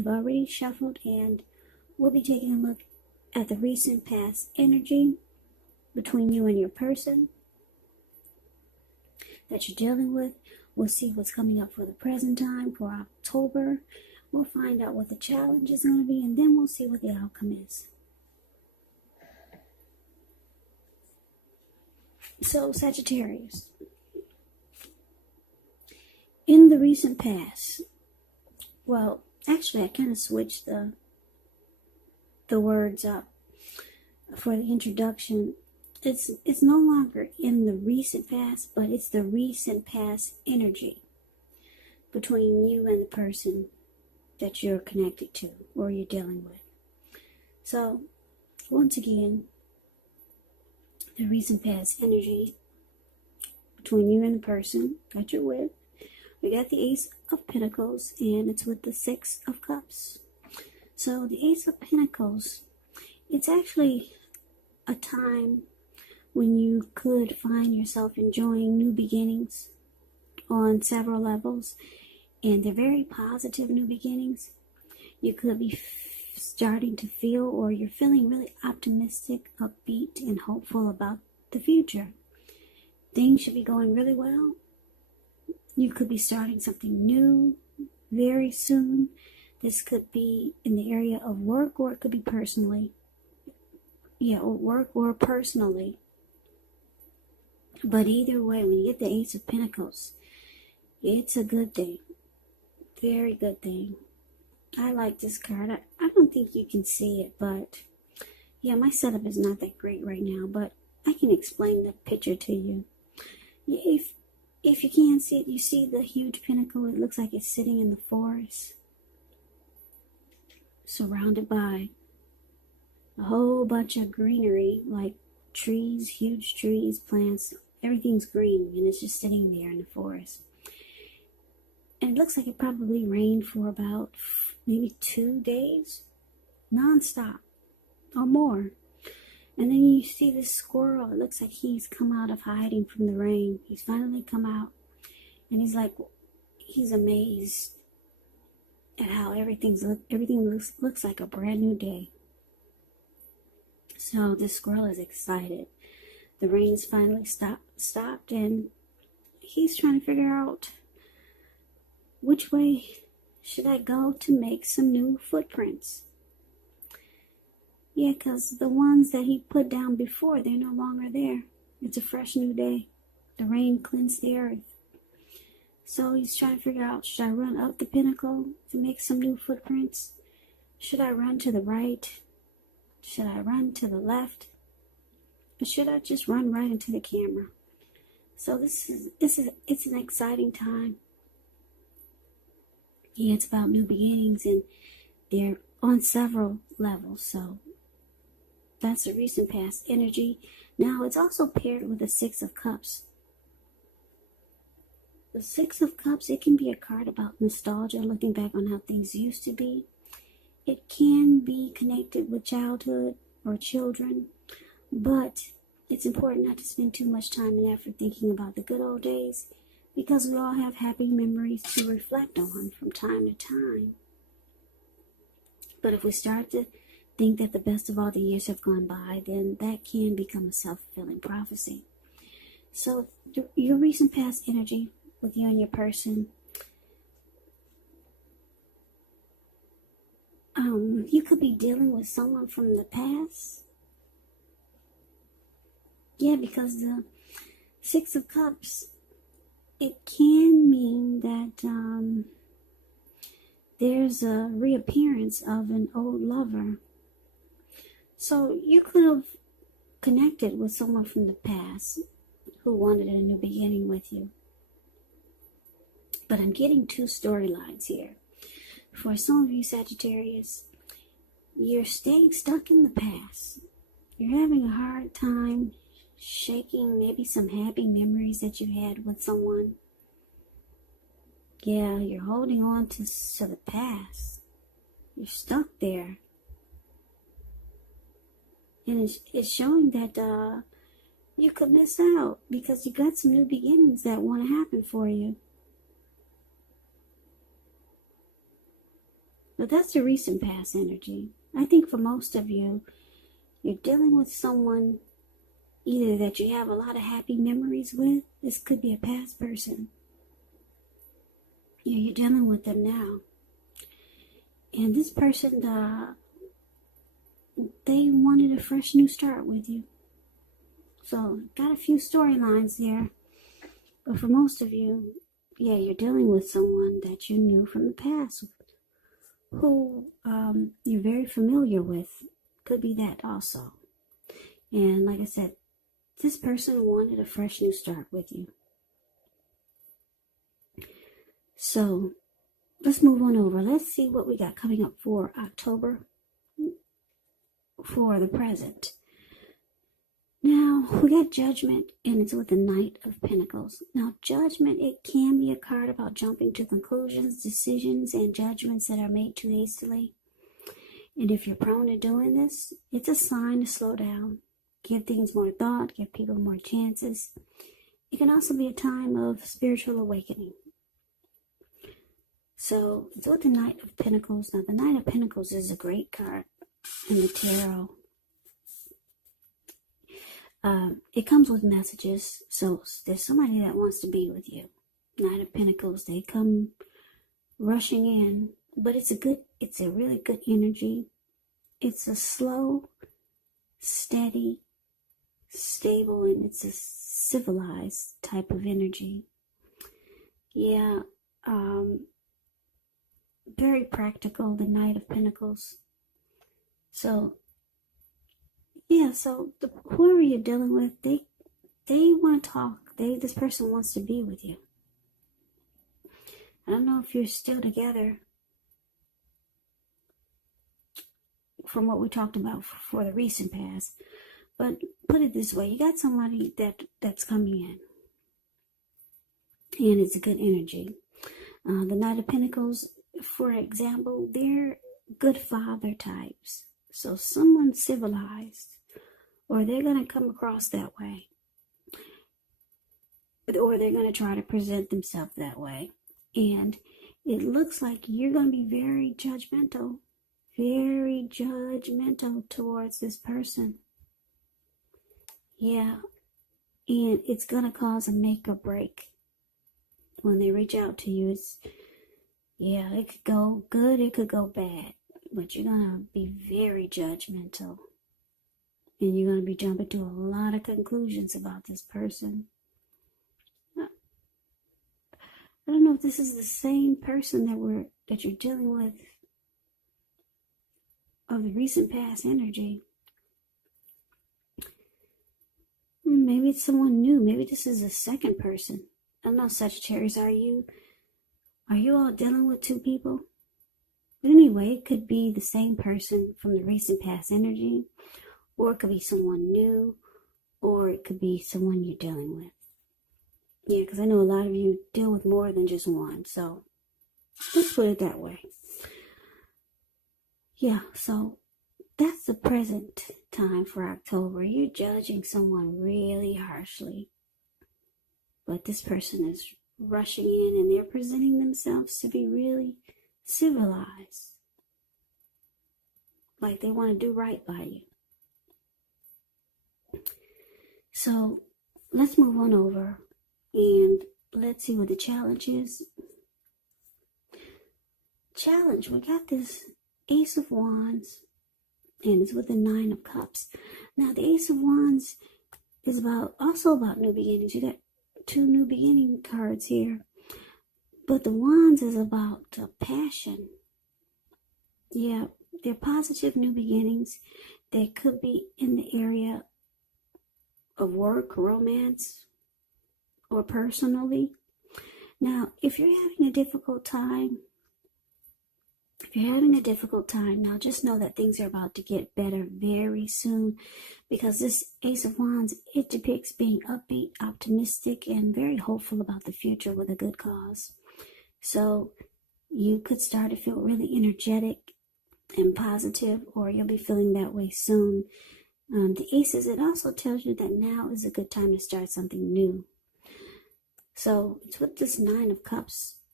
I've already shuffled, and we'll be taking a look at the recent past energy between you and your person that you're dealing with. We'll see what's coming up for the present time for October. We'll find out what the challenge is going to be, and then we'll see what the outcome is. So, Sagittarius, in the recent past, well, actually, I kind of switched the words up for the introduction. It's no longer in the recent past, but it's the recent past energy between you and the person that you're connected to or you're dealing with. So, once again, the recent past energy between you and the person that you're with. We got the Ace of Pentacles, and it's with the Six of Cups. So the Ace of Pentacles, it's actually a time when you could find yourself enjoying new beginnings on several levels, and they're very positive new beginnings. You could be starting to feel, or you're feeling really optimistic, upbeat, and hopeful about the future. Things should be going really well. You could be starting something new very soon. This could be in the area of work, or it could be personally. Yeah, or work or personally. But either way, when you get the Ace of Pentacles, it's a good thing. Very good thing. I like this card. I don't think you can see it, but yeah, my setup is not that great right now, but I can explain the picture to you. If you can't see it, you see the huge pinnacle. It looks like it's sitting in the forest, surrounded by a whole bunch of greenery, like trees, huge trees, plants. Everything's green, and it's just sitting there in the forest. And it looks like it probably rained for about maybe 2 days, non-stop, or more. And then you see this squirrel. It looks like he's come out of hiding from the rain. He's finally come out, and he's amazed at how everything looks like a brand new day. So this squirrel is excited. The rain is finally stopped, and he's trying to figure out which way should I go to make some new footprints. Yeah, because the ones that he put down before, they're no longer there. It's a fresh new day. The rain cleansed the earth. So he's trying to figure out, should I run up the pinnacle to make some new footprints? Should I run to the right? Should I run to the left? Or should I just run right into the camera? So it's an exciting time. Yeah, it's about new beginnings, and they're on several levels. So that's the recent past energy. Now, it's also paired with the Six of Cups. The Six of Cups, it can be a card about nostalgia, looking back on how things used to be. It can be connected with childhood or children, but it's important not to spend too much time and effort thinking about the good old days, because we all have happy memories to reflect on from time to time. But if we start to think that the best of all the years have gone by, then that can become a self-fulfilling prophecy. So your recent past energy with you and your person, you could be dealing with someone from the past. Yeah, because the Six of Cups, it can mean that there's a reappearance of an old lover. So you could have connected with someone from the past who wanted a new beginning with you. But I'm getting two storylines here. For some of you Sagittarius, you're staying stuck in the past. You're having a hard time shaking maybe some happy memories that you had with someone. Yeah, you're holding on to the past. You're stuck there. And it's showing that you could miss out because you got some new beginnings that want to happen for you. But that's the recent past energy. I think for most of you, you're dealing with someone either that you have a lot of happy memories with. This could be a past person. Yeah, you're dealing with them now. And this person, they wanted a fresh new start with you. So, got a few storylines there. But for most of you, yeah, you're dealing with someone that you knew from the past, who you're very familiar with. Could be that also. And like I said, this person wanted a fresh new start with you. So, let's move on over. Let's see what we got coming up for October for the present. Now, we got Judgment, and it's with the Knight of Pentacles. Now, Judgment, it can be a card about jumping to conclusions, decisions, and judgments that are made too hastily. And if you're prone to doing this, it's a sign to slow down. Give things more thought, give people more chances. It can also be a time of spiritual awakening. So, it's with the Knight of Pentacles. Now, the Knight of Pentacles is a great card in the tarot. It comes with messages, so there's somebody that wants to be with you. Knight of Pentacles, they come rushing in, but it's a really good energy. It's a slow, steady, stable, and it's a civilized type of energy. Yeah, very practical, the Knight of Pentacles. So, yeah, so whoever you're dealing with, they want to talk. This person wants to be with you. I don't know if you're still together from what we talked about for the recent past, but put it this way, you got somebody that's coming in, and it's a good energy. The Knight of Pentacles, for example, they're good father types. So someone civilized, or they're going to come across that way, or they're going to try to present themselves that way. And it looks like you're going to be very judgmental towards this person. Yeah, and it's going to cause a make or break when they reach out to you. It could go good, it could go bad, but you're going to be very judgmental. And you're going to be jumping to a lot of conclusions about this person. I don't know if this is the same person that you're dealing with of the recent past energy. Maybe it's someone new. Maybe this is a second person. I don't know, Sagittarius, are you all dealing with two people? But anyway, it could be the same person from the recent past energy, or it could be someone new, or it could be someone you're dealing with. Yeah, because I know a lot of you deal with more than just one, so let's put it that way. Yeah, so that's the present time for October. You're judging someone really harshly, but this person is rushing in and they're presenting themselves to be really civilized. Like they want to do right by you. So let's move on over and let's see what the challenge is. Challenge, we got this Ace of Wands, and it's with the Nine of Cups. Now the Ace of Wands is also about new beginnings. You got two new beginning cards here, but the Wands is about passion. Yeah, they're positive new beginnings. They could be in the area of work, romance, or personally. Now, if you're having a difficult time, now just know that things are about to get better very soon, because this Ace of Wands, it depicts being upbeat, optimistic, and very hopeful about the future with a good cause. So you could start to feel really energetic and positive, or you'll be feeling that way soon. The Aces, it also tells you that now is a good time to start something new. So it's with this Nine of Cups.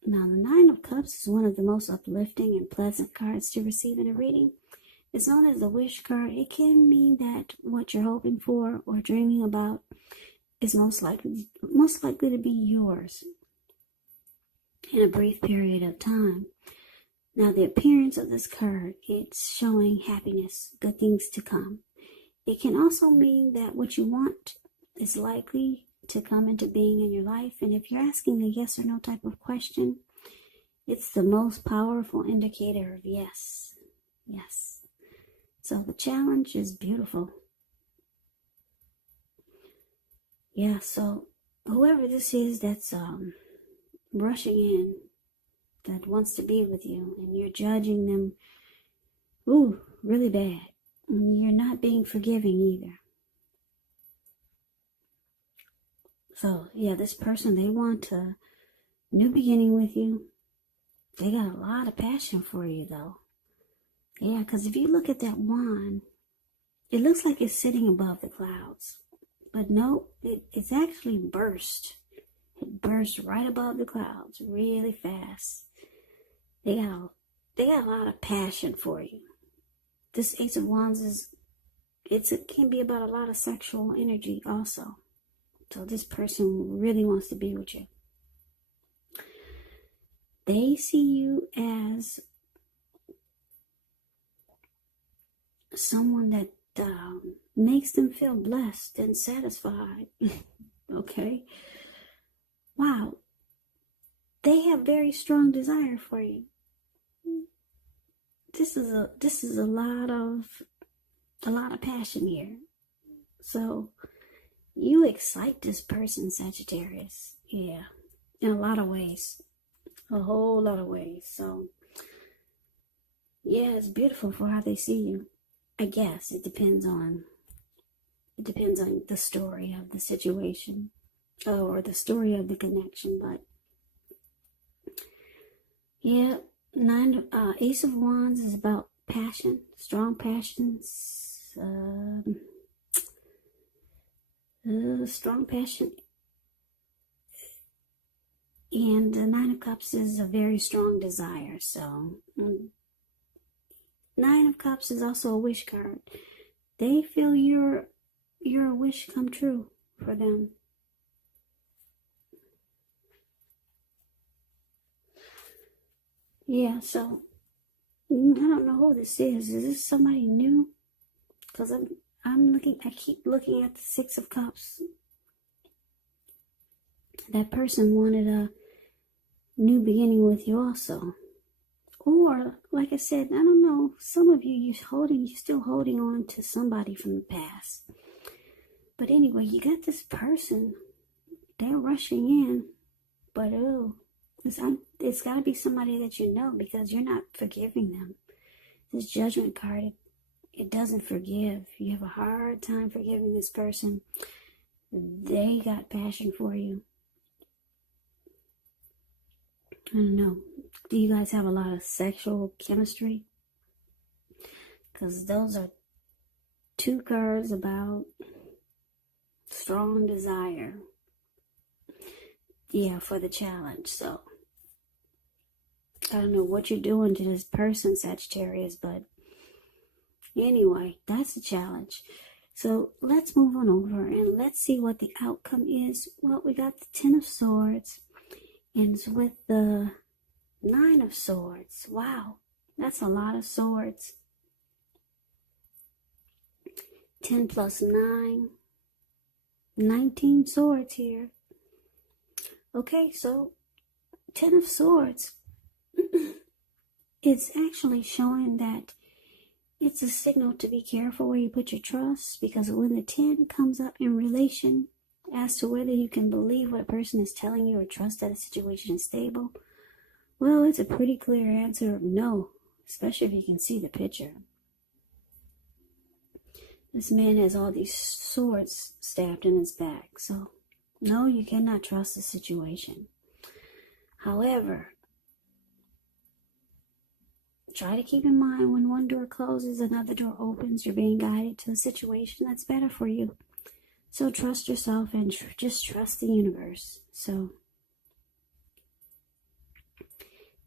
Now, the Nine of Cups is one of the most uplifting and pleasant cards to receive in a reading. It's known as the wish card. It can mean that what you're hoping for or dreaming about is most likely to be yours in a brief period of time. Now, the appearance of this card, it's showing happiness, good things to come. It can also mean that what you want is likely to come into being in your life. And if you're asking a yes or no type of question, it's the most powerful indicator of yes. Yes. So the challenge is beautiful. Yeah, so whoever this is that's rushing in, that wants to be with you, and you're judging them, really bad. And you're not being forgiving either. So, yeah, this person, they want a new beginning with you. They got a lot of passion for you, though. Yeah, because if you look at that wand, it looks like it's sitting above the clouds. But no, it's actually burst. It burst right above the clouds really fast. They got a lot of passion for you. This Ace of Wands it can be about a lot of sexual energy also. So this person really wants to be with you. They see you as someone that makes them feel blessed and satisfied. Okay? Wow. They have very strong desire for you. This is a lot of passion here. So you excite this person, Sagittarius. Yeah. In a lot of ways. A whole lot of ways. So yeah, it's beautiful for how they see you. I guess it depends on the story of the situation or the story of the connection, but yeah, Ace of Wands is about passion, strong passions, strong passion, and the Nine of Cups is a very strong desire. So Nine of Cups is also a wish card. They feel your wish come true for them. Yeah, so I don't know who this is. Is this somebody new? Because I keep looking at the Six of Cups. That person wanted a new beginning with you also. Or, like I said, I don't know, some of you're still holding on to somebody from the past. But anyway, you got this person, they're rushing in, but it's got to be somebody that you know, because you're not forgiving them. This Judgment card, it doesn't forgive. You have a hard time forgiving this person. They got passion for you. I don't know. Do you guys have a lot of sexual chemistry? Because those are two cards about strong desire. Yeah, for the challenge. So I don't know what you're doing to this person, Sagittarius, but anyway, that's the challenge. So let's move on over and let's see what the outcome is. Well, we got the Ten of Swords, and it's with the Nine of Swords. Wow, that's a lot of swords. 10 plus 9, 19 swords here. Okay, so 10 of Swords. It's actually showing that it's a signal to be careful where you put your trust, because when the 10 comes up in relation as to whether you can believe what a person is telling you or trust that a situation is stable, well, it's a pretty clear answer of no, especially if you can see the picture. This man has all these swords stabbed in his back, so no, you cannot trust the situation. However, try to keep in mind when one door closes, another door opens. You're being guided to a situation that's better for you. So trust yourself and just trust the universe. So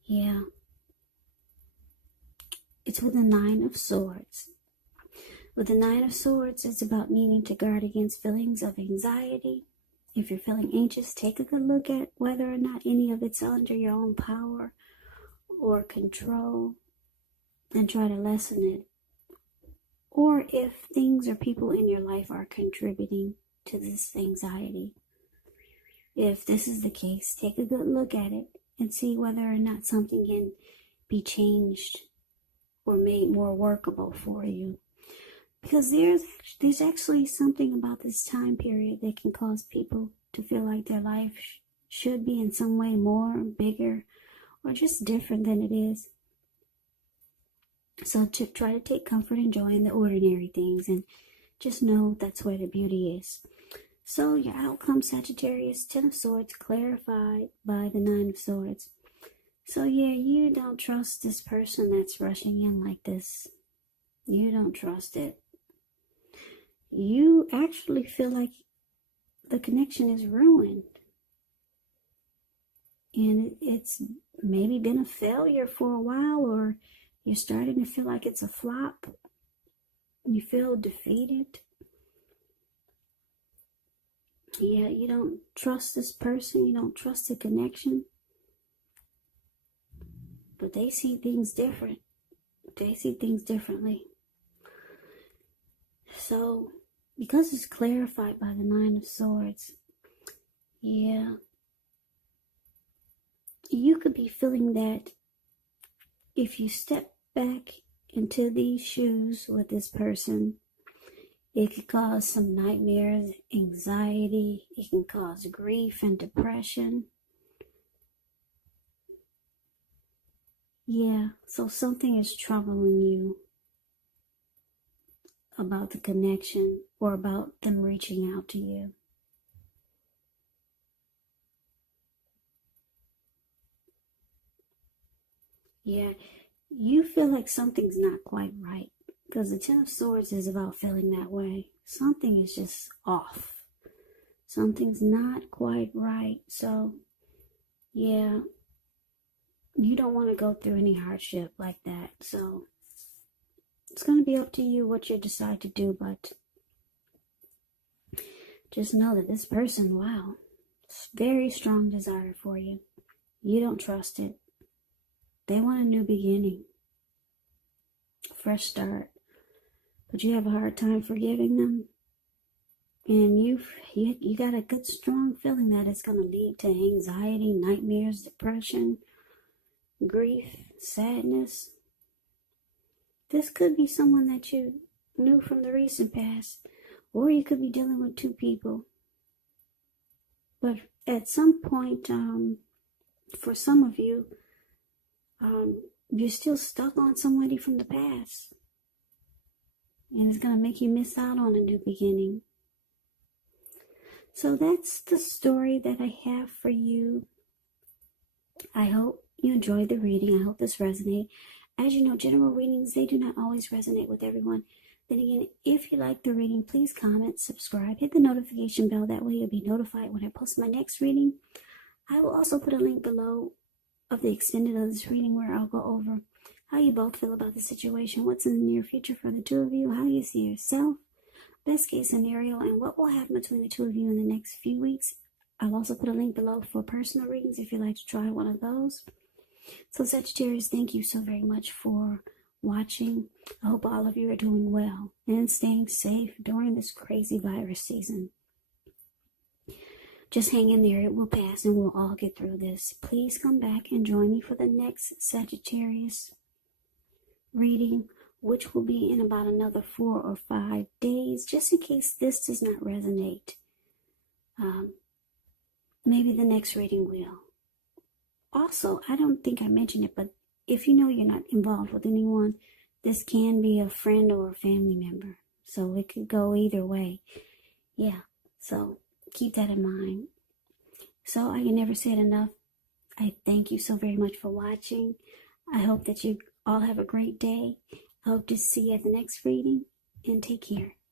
Yeah. It's with the Nine of Swords. With the Nine of Swords, it's about needing to guard against feelings of anxiety. If you're feeling anxious, take a good look at whether or not any of it's under your own power or control and try to lessen it. Or if things or people in your life are contributing to this anxiety. If this is the case, take a good look at it and see whether or not something can be changed or made more workable for you. Because there's actually something about this time period that can cause people to feel like their life should be in some way more, bigger, or just different than it is. So to try to take comfort and joy in the ordinary things and just know that's where the beauty is. So your outcome, Sagittarius, 10 of Swords, clarified by the 9 of Swords. So yeah, you don't trust this person that's rushing in like this. You don't trust it. You actually feel like the connection is ruined. And it's maybe been a failure for a while, or you're starting to feel like it's a flop. You feel defeated. Yeah, you don't trust this person. You don't trust the connection. But they see things different. They see things differently. So, because it's clarified by the 9 of Swords, yeah, you could be feeling that if you step back into these shoes with this person, it could cause some nightmares, anxiety, it can cause grief and depression. Yeah, so something is troubling you about the connection or about them reaching out to you. Yeah, you feel like something's not quite right because the 10 of Swords is about feeling that way. Something is just off. Something's not quite right. So, yeah, you don't want to go through any hardship like that. So, it's going to be up to you what you decide to do, but just know that this person, wow, very strong desire for you. You don't trust it. They want a new beginning, a fresh start, but you have a hard time forgiving them. And you got a good, strong feeling that it's going to lead to anxiety, nightmares, depression, grief, sadness. This could be someone that you knew from the recent past, or you could be dealing with two people. But at some point, for some of you, you're still stuck on somebody from the past. And it's going to make you miss out on a new beginning. So that's the story that I have for you. I hope you enjoyed the reading. I hope this resonated. As you know, general readings, they do not always resonate with everyone. Then again, if you like the reading, please comment, subscribe, hit the notification bell. That way you'll be notified when I post my next reading. I will also put a link below of the extended of this reading where I'll go over how you both feel about the situation, what's in the near future for the two of you, how you see yourself, best case scenario, and what will happen between the two of you in the next few weeks. I'll also put a link below for personal readings if you'd like to try one of those. So Sagittarius, thank you so very much for watching. I hope all of you are doing well and staying safe during this crazy virus season. Just hang in there. It will pass and we'll all get through this. Please come back and join me for the next Sagittarius reading, which will be in about another 4 or 5 days, just in case this does not resonate. Maybe the next reading will. Also, I don't think I mentioned it, but if you know you're not involved with anyone, this can be a friend or a family member. So it could go either way. Yeah, so keep that in mind. So I can never say it enough. I thank you so very much for watching. I hope that you all have a great day. I hope to see you at the next reading, and take care.